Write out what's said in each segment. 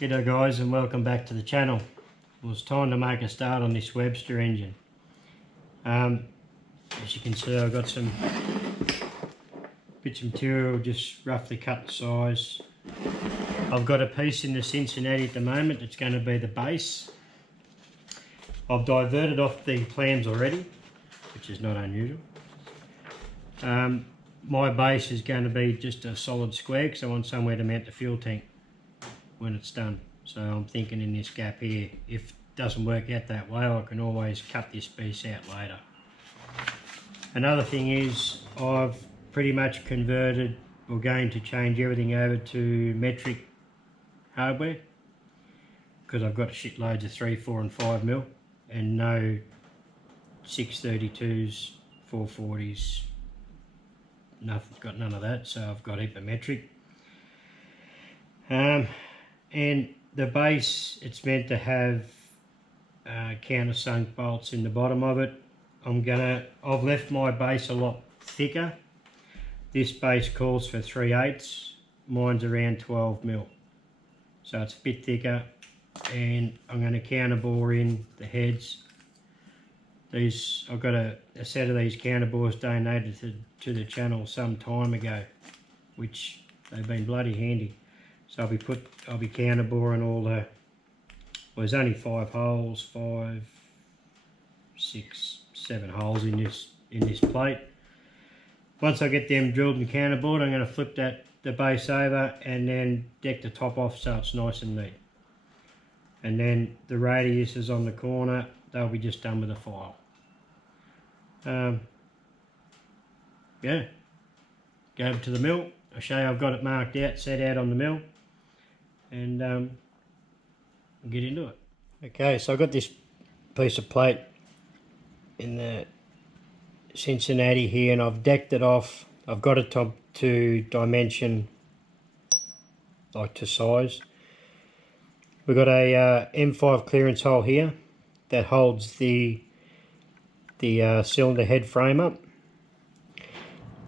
G'day guys and welcome back to the channel. Well, it's time to make a start on this Webster engine. As you can see, I've got some bits of material just roughly cut the size. I've got a piece in the Cincinnati at the moment that's going to be the base. I've diverted off the plans already, which is not unusual. My base is going to be just a solid square because I want somewhere to mount the fuel tank when it's done. So I'm thinking in this gap here, if it doesn't work out that way, I can always cut this piece out later. Another thing is I've pretty much converted, or going to change everything over to metric hardware, because I've got shitloads of 3, 4 and 5 mil and no 632s, 440s, nothing, got none of that, so I've got a heap of metric. And the base, it's meant to have countersunk bolts in the bottom of it. I've left my base a lot thicker. This base calls for 3/8, mine's around 12 mil, so it's a bit thicker. And I'm going to counterbore in the heads. I've got a set of these counterbores donated to the channel some time ago, which they've been bloody handy. So I'll be counterboring all the, well, there's only 5 holes, 5, 6, 7 holes in this plate. Once I get them drilled and counterbored, I'm going to flip the base over and then deck the top off so it's nice and neat. And then the radiuses on the corner, they'll be just done with a file. Yeah, go over to the mill. I'll show you I've got it marked out, set out on the mill, and we'll get into it. Okay, so I've got this piece of plate in the Cincinnati here, and I've decked it off. I've got it to dimension, like to size. We've got a M5 clearance hole here that holds the cylinder head frame up.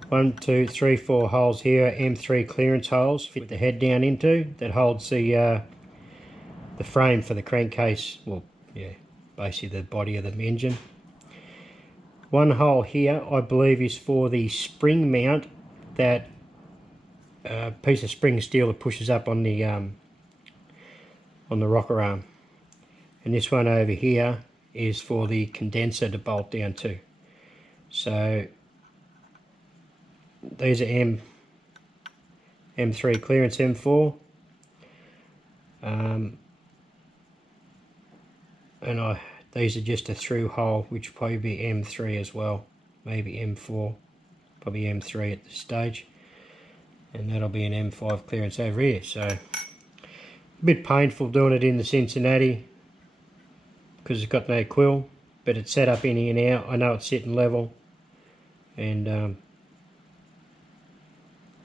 1, 2, 3, 4 holes here, M3 clearance holes fit the head down into, that holds the frame for the crankcase, well, yeah, basically the body of the engine. 1 hole here I believe is for the spring mount, that piece of spring steel that pushes up on the rocker arm. And this one over here is for the condenser to bolt down to. So these are M3 clearance, M4, and these are just a through hole, which will probably be M3 as well, maybe M4, probably M3 at this stage, and that'll be an M5 clearance over here. So a bit painful doing it in the Cincinnati because it's got no quill, but it's set up in here now. I know it's sitting level, and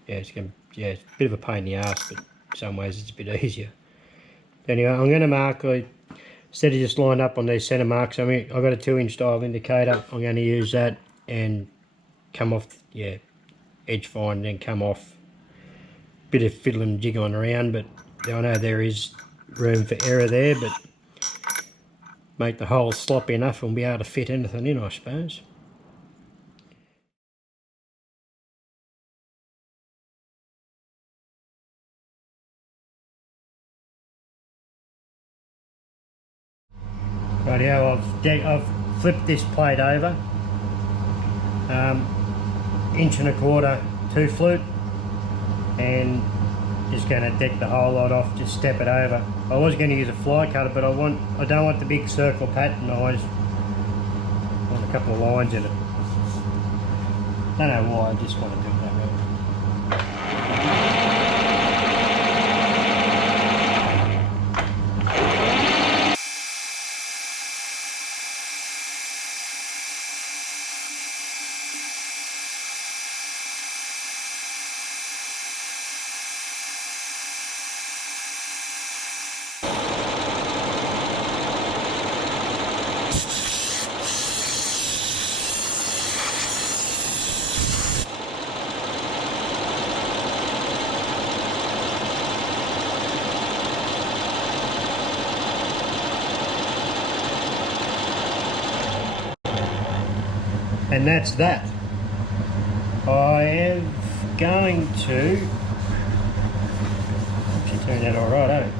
yeah, it's a bit of a pain in the ass, but in some ways it's a bit easier. Anyway, I'm going to mark, instead of just lined up on these centre marks, I've got a 2-inch dial indicator. I'm going to use that and come off, yeah, edge fine, and then come off. Bit of fiddling and jiggling around, but I know there is room for error there, but make the hole sloppy enough and be able to fit anything in, I suppose. Rightio, I've flipped this plate over, 1.25 inch 2 flute, and just going to deck the whole lot off, just step it over. I was going to use a fly cutter, but I don't want the big circle pattern. I want a couple of lines in it. Don't know why, I just want to do it that way. And that's that. I am going to... Actually turned out alright, eh?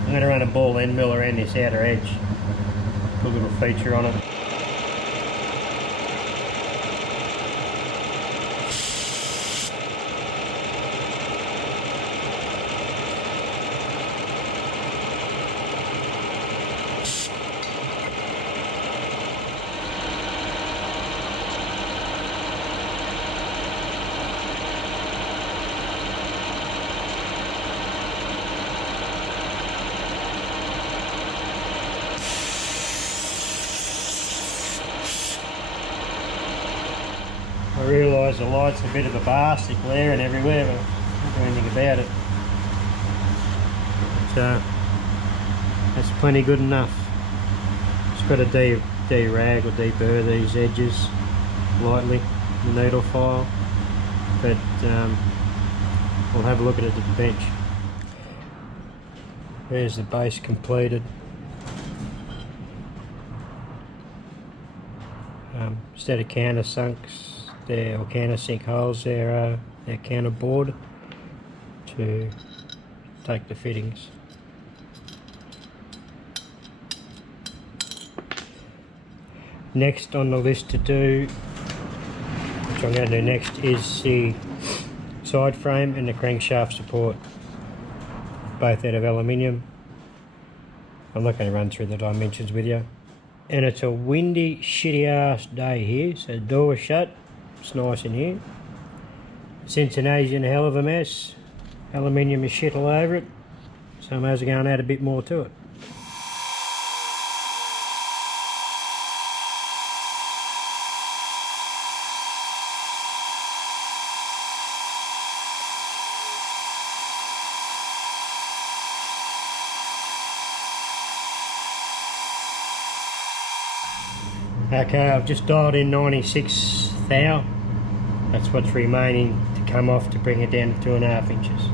I'm going to run a ball end mill around this outer edge. Put a little feature on it. I realise the light's a bit of a bastard glaring everywhere, but I can't do anything about it. But, that's plenty good enough. Just got to de-rag or deburr these edges lightly with the needle file, but we'll have a look at it at the bench. There's the base completed. Instead of countersunks, or countersink holes, they're counterbored to take the fittings. Next on the list to do, which I'm going to do next, is the side frame and the crankshaft support, both out of aluminium. I'm not going to run through the dimensions with you. And it's a windy, shitty ass day here, so the door is shut. It's nice in here. Cincinnati's in a hell of a mess. Aluminium is shit all over it, so I may as well go and add a bit more to it. Okay, I've just dialed in 96 thou. That's what's remaining to come off to bring it down to 2.5 inches.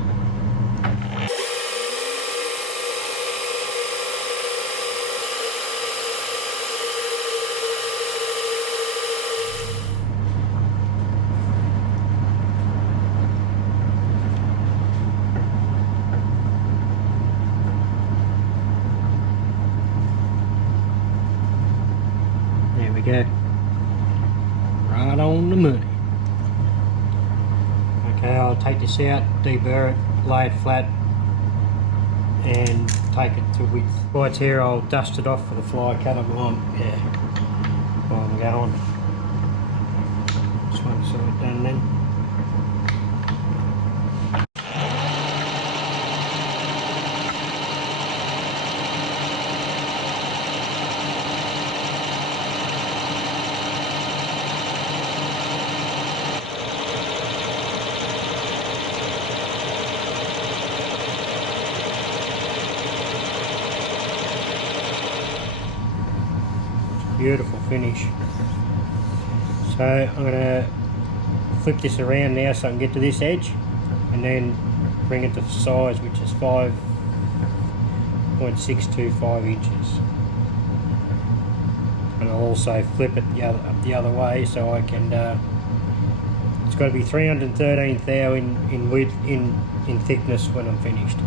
There we go. Right on the money. Okay, I'll take this out, deburr it, lay it flat, and take it to width. While it's here, I'll dust it off with a fly cutter while I'm going. Just want to see it done then. Beautiful finish. So I'm going to flip this around now so I can get to this edge and then bring it to size, which is 5.625 inches. And I'll also flip it the other way so I can it's got to be 313 thou in width in thickness when I'm finished.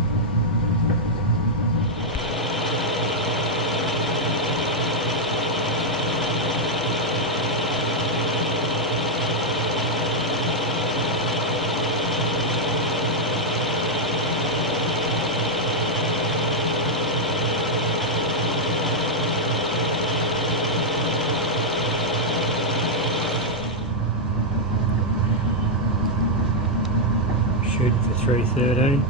Shooting for 313.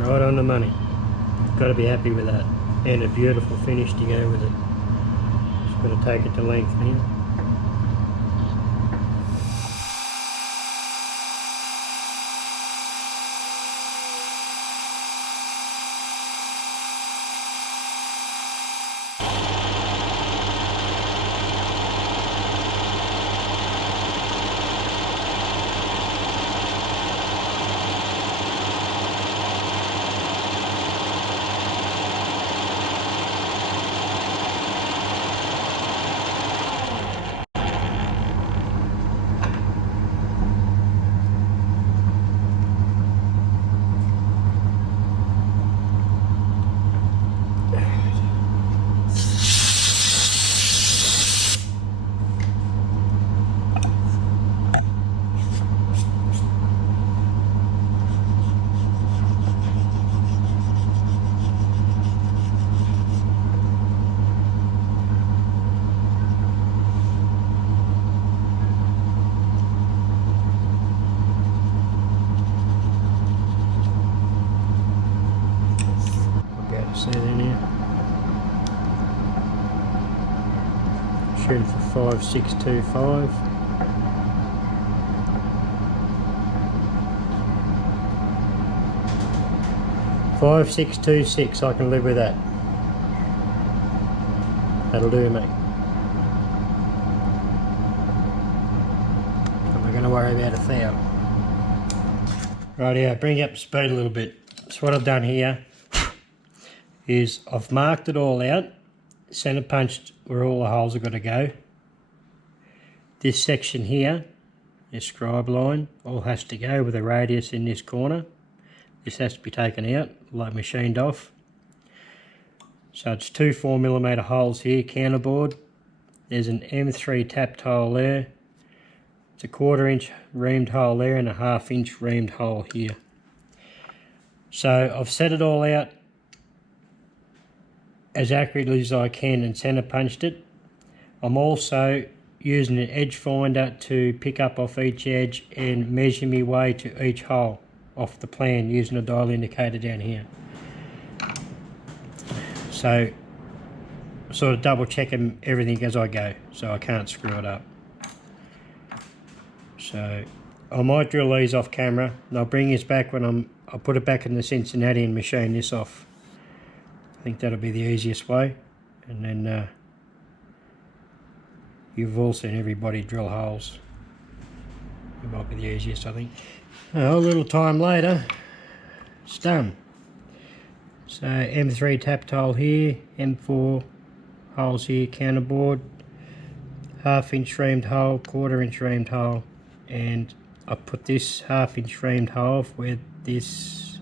Right on the money. Got to be happy with that. And a beautiful finish to go with it. Just got to take it to length now. shooting for 5625. $5,626, I can live with that. That'll do me. I'm not going to worry about $1,000. Rightio, bring up the speed a little bit. So what I've done here is I've marked it all out, centre punched where all the holes have got to go. This section here, this scribe line, all has to go with a radius in this corner. This has to be taken out, like machined off. So it's two 4mm holes here, counterbore. There's an M3 tapped hole there. It's a 1/4 inch reamed hole there and a 1/2 inch reamed hole here. So I've set it all out as accurately as I can and centre punched it. I'm also using an edge finder to pick up off each edge and measure my way to each hole off the plan using a dial indicator down here. So sort of double checking everything as I go so I can't screw it up. So I might drill these off camera and I'll bring this back when I'll put it back in the Cincinnati and machine this off. I think that'll be the easiest way. And then you've all seen everybody drill holes. It might be the easiest, I think. A little time later, it's done. So M3 tapped hole here, M4 holes here, counterboard, 1/2 inch reamed hole, 1/4 inch reamed hole, and I put this 1/2 inch reamed hole where this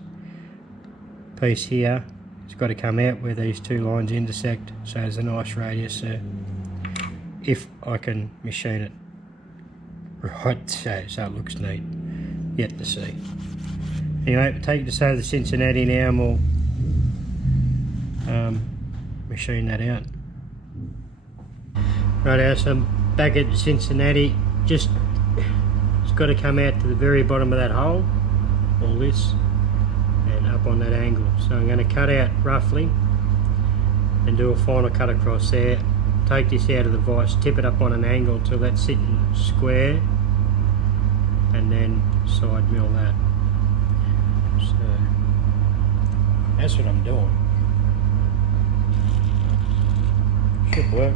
piece here has got to come out where these two lines intersect, so there's a nice radius there. If I can machine it right, so it looks neat. Yet to see. Anyway, take it to say the Cincinnati now and we'll machine that out. Right, so I'm back at the Cincinnati. Just, it's got to come out to the very bottom of that hole, all this, and up on that angle. So I'm going to cut out roughly and do a final cut across there. Take this out of the vise, tip it up on an angle till that's sitting square, and then side mill that. So that's what I'm doing. Should work.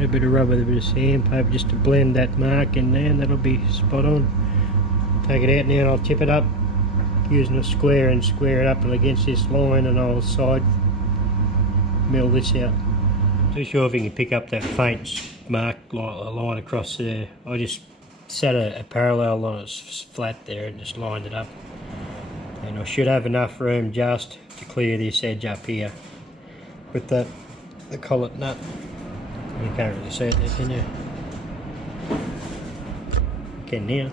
A bit of rubber, a bit of sandpaper just to blend that mark in there, and that'll be spot on. Take it out now and I'll tip it up using a square and square it up against this line, and I'll side mill this out. I'm too sure if you can pick up that faint mark like a line across there. I just set a parallel on its flat there and just lined it up, and I should have enough room just to clear this edge up here with the collet nut. You can't really see it there, can you? You can now.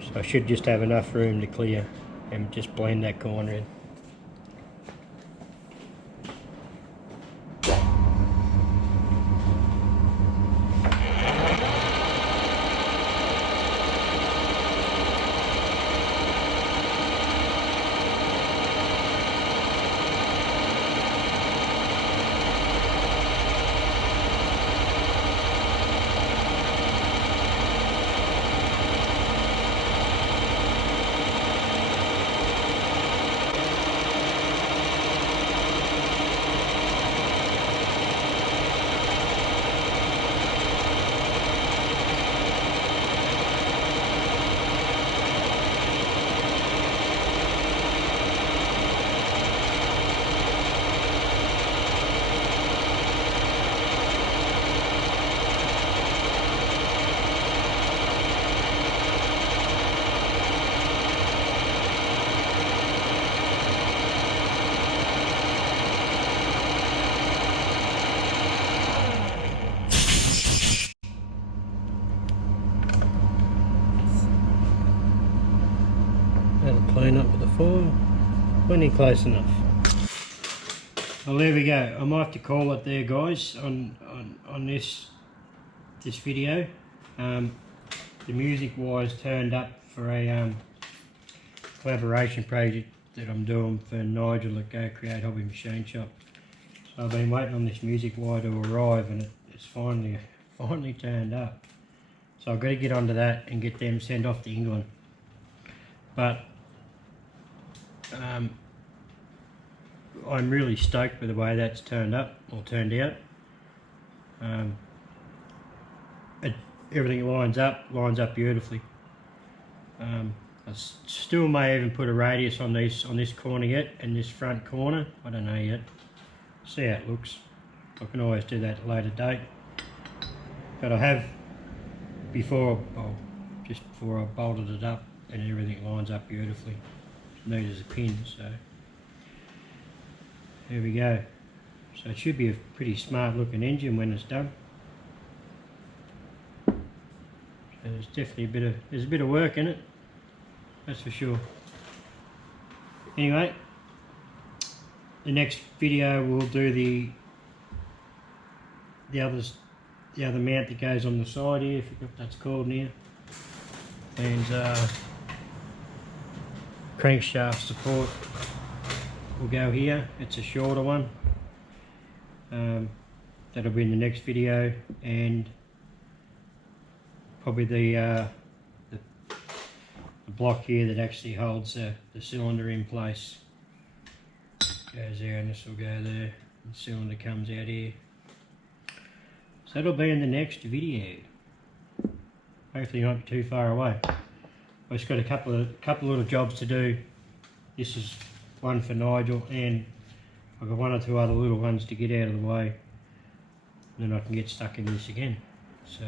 So I should just have enough room to clear and just blend that corner in. clean up with the foil. Plenty close enough. Well, there we go. I might have to call it there, guys, on this video. The music wires turned up for a collaboration project that I'm doing for Nigel at Go Create Hobby Machine Shop. So I've been waiting on this music wire to arrive, and it's finally turned up. So I've got to get onto that and get them sent off to England. But I'm really stoked with the way that's turned out. Everything lines up beautifully. I still may even put a radius on this corner yet, and this front corner. I don't know yet. See how it looks. I can always do that at a later date. But I have just before I bolted it up, and everything lines up beautifully. It's neat as a pin. So there we go. So it should be a pretty smart looking engine when it's done. So there's definitely a bit of work in it, that's for sure. Anyway, the next video we'll do the other mount that goes on the side here, I forgot what that's called now, and crankshaft support will go here. It's a shorter one. That'll be in the next video, and probably the block here that actually holds the cylinder in place goes there, and this will go there. The cylinder comes out here. So that'll be in the next video. Hopefully not too far away. I've just got a couple of little jobs to do. This is one for Nigel, and I've got one or two other little ones to get out of the way, and then I can get stuck in this again. So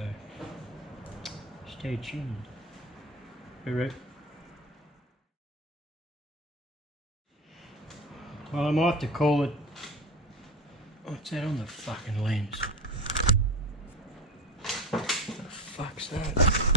stay tuned. Alright. Well, I might have to call it. What's that on the fucking lens? What the fuck's that?